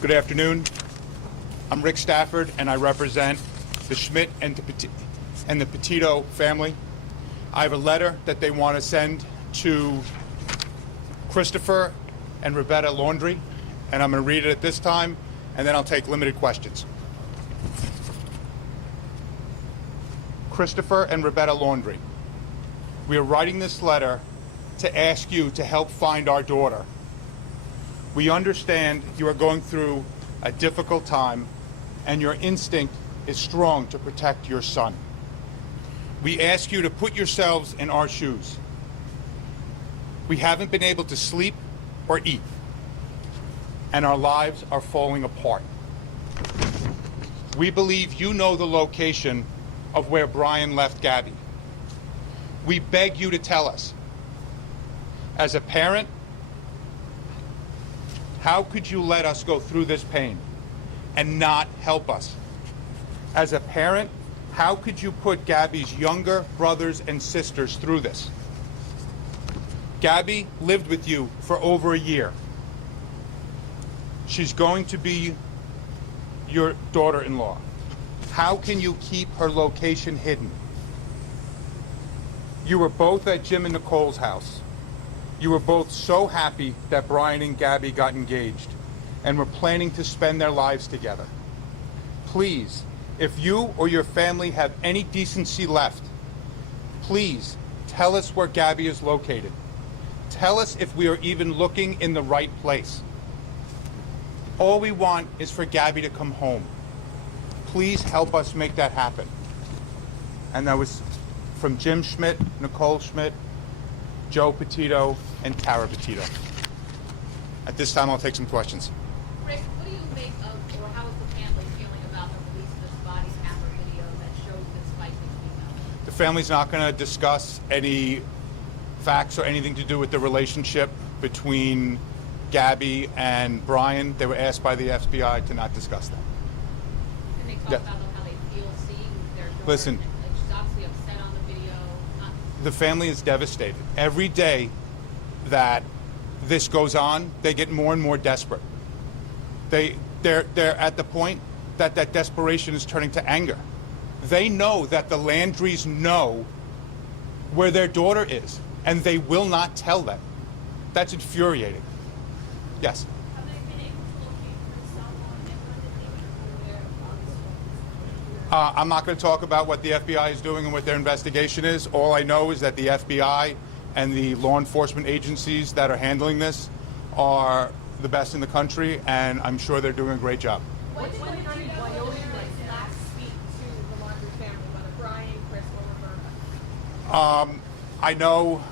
Good afternoon. I'm Rick Stafford, and I represent the Schmidt and the Petito family. I have a letter that they want to send to Christopher and Rebecca Laundrie, and I'm going to read it at this time, and then I'll take limited questions. Christopher and Rebecca Laundrie, we are writing this letter to ask you to help find our daughter. We understand you are going through a difficult time, and your instinct is strong to protect your son. We ask you to put yourselves in our shoes. We haven't been able to sleep or eat, and our lives are falling apart. We believe you know the location of where Brian left Gabby. We beg you to tell us. As a parent, how could you let us go through this pain and not help us? As a parent, how could you put Gabby's younger brothers and sisters through this? Gabby lived with you for over a year. She's going to be your daughter-in-law. How can you keep her location hidden? You were both at Jim and Nicole's house. You were both so happy that Brian and Gabby got engaged and were planning to spend their lives together. Please, if you or your family have any decency left, please tell us where Gabby is located. Tell us if we are even looking in the right place. All we want is for Gabby to come home. Please help us make that happen. And that was from Jim Schmidt, Nicole Schmidt, Joe Petito, and Tara Petito. At this time, I'll take some questions. Rick, what do you make of, or how is the family feeling about the release of this body camera video that shows this fight between them? The family's not going to discuss any facts or anything to do with the relationship between Gabby and Brian. They were asked by the FBI to not discuss that. Can they talk about how they feel seeing their daughter? Listen. Like, she's obviously upset on the video. The family is devastated. Every day that this goes on, they get more and more desperate. They're at the point that that desperation is turning to anger. They know that the Laundries know where their daughter is, and they will not tell them. That's infuriating. Yes? Have they been able to locate her cell phone? I'm not going to talk about what the FBI is doing and what their investigation is. All I know is that the FBI and the law enforcement agencies that are handling this are the best in the country, and I'm sure they're doing a great job. What did Wyoming last speak to the Laundrie family, whether Brian, Chris, or Roberta? I know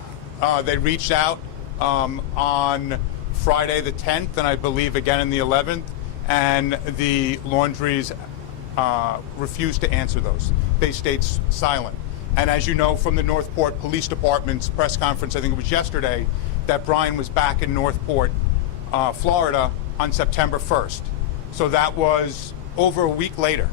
they reached out on Friday the 10th, and I believe again on the 11th, and the Laundries refused to answer those. They stayed silent. And as you know from the Northport Police Department's press conference, I think it was yesterday, that Brian was back in Northport, Florida on September 1st. So that was over a week later.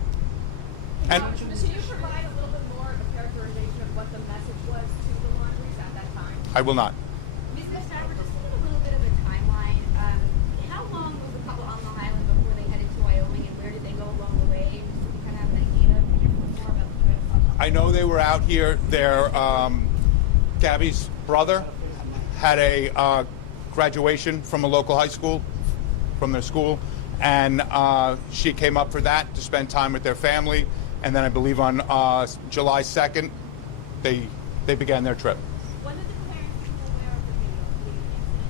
And Can you provide a little bit more of a characterization of what the message was to the Laundries at that time? I will not. Ms. Stafford, just to give a little bit of a timeline, how long was the couple on Long Island before they headed to Wyoming, and where did they go along the way? Just so we kind of have an idea. Can you tell more about the trip? I know they were out here. Gabby's brother had a graduation from a local high school, from their school, and she came up for that to spend time with their family. And then I believe on July 2nd, they began their trip. When did the parents become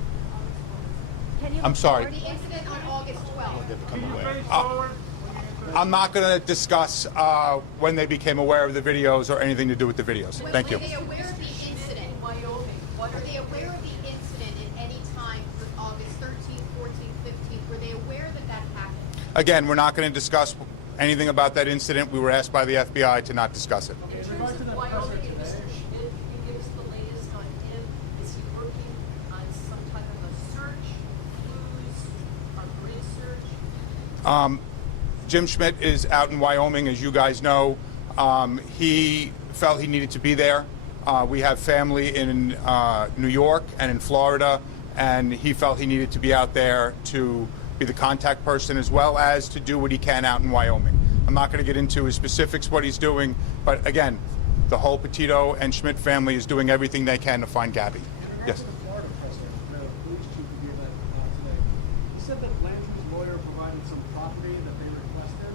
aware of the video? I'm sorry. The incident on August 12th. I'm not going to discuss when they became aware of the videos or anything to do with the videos. Thank you. Were they aware of the incident in Wyoming? Were they aware of the incident at any time for August 13th, 14th, 15th? Were they aware that that happened? Again, we're not going to discuss anything about that incident. We were asked by the FBI to not discuss it. In terms of Wyoming and Mr. Schmidt, can you give us the latest on him? Is he working on some type of a search, clues, a grid search? Jim Schmidt is out in Wyoming, as you guys know. He felt he needed to be there. We have family in New York and in Florida, and he felt he needed to be out there to be the contact person, as well as to do what he can out in Wyoming. I'm not going to get into his specifics, what he's doing, but again, the whole Petito and Schmidt family is doing everything they can to find Gabby. In Yes. regards to the Florida president, the police chief who gave that today, he said that Landry's lawyer provided some property that they requested.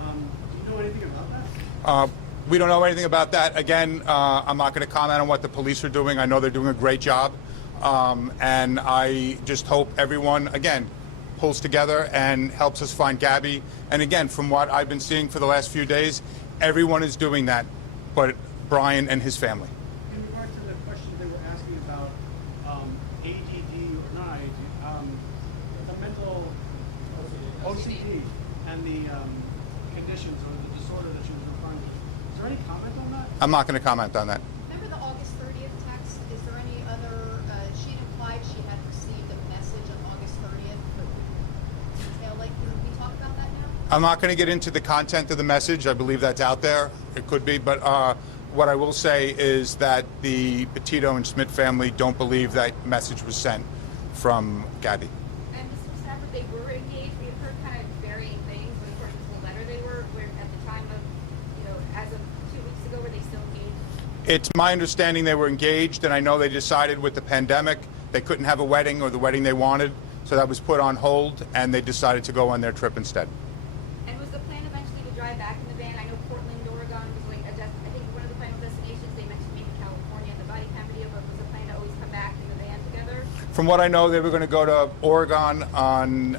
Do you know anything about that? We don't know anything about that. Again, I'm not going to comment on what the police are doing. I know they're doing a great job. And I just hope everyone, again, pulls together and helps us find Gabby. And again, from what I've been seeing for the last few days, everyone is doing that, but Brian and his family. In regard to the question they were asking about ADD or not ADD, the mental OCD and the conditions or the disorder that she was referring to. Is there any comment on that? I'm not going to comment on that. Remember the August 30th text? Is there any other, she implied she had received a message on August 30th for detail, like, can we talk about that now? I'm not going to get into the content of the message. I believe that's out there. It could be. But what I will say is that the Petito and Schmidt family don't believe that message was sent from Gabby. And Mr. Stafford, they were engaged. We have heard kind of varying things, but according to the letter, they were at the time of, as of 2 weeks ago, were they still engaged? It's my understanding they were engaged, and I know they decided with the pandemic they couldn't have a wedding or the wedding they wanted, so that was put on hold, and they decided to go on their trip instead. And was the plan eventually to drive back in the van? I know Portland, Oregon was like I think one of the final destinations. They mentioned maybe California in the body cam video, but was the plan to always come back in the van together? From what I know, they were going to go to Oregon on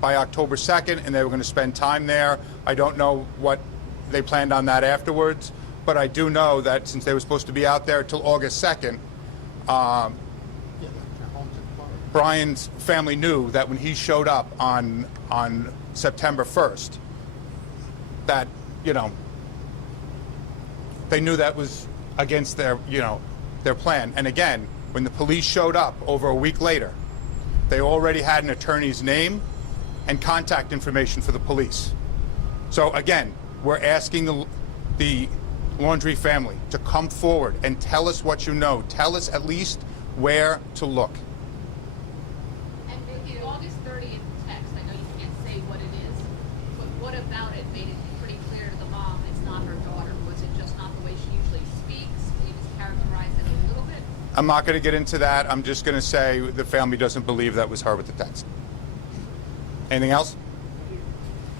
by October 2nd, and they were going to spend time there. I don't know what they planned on that afterwards, but I do know that since they were supposed to be out there till August 2nd, Brian's family knew that when he showed up on September 1st, that, they knew that was against their plan. And again, when the police showed up over a week later, they already had an attorney's name and contact information for the police. So again, we're asking the Laundrie family to come forward and tell us what you know. Tell us at least where to look. And the August 30th text, I know you can't say what it is, but what about it made it pretty clear to the mom it's not her daughter? Was it just not the way she usually speaks? Can you just characterize it a little bit? I'm not going to get into that. I'm just going to say the family doesn't believe that was her with the text. Anything else?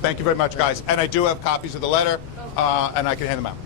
Thank you very much, guys. And I do have copies of the letter, and I can hand them out.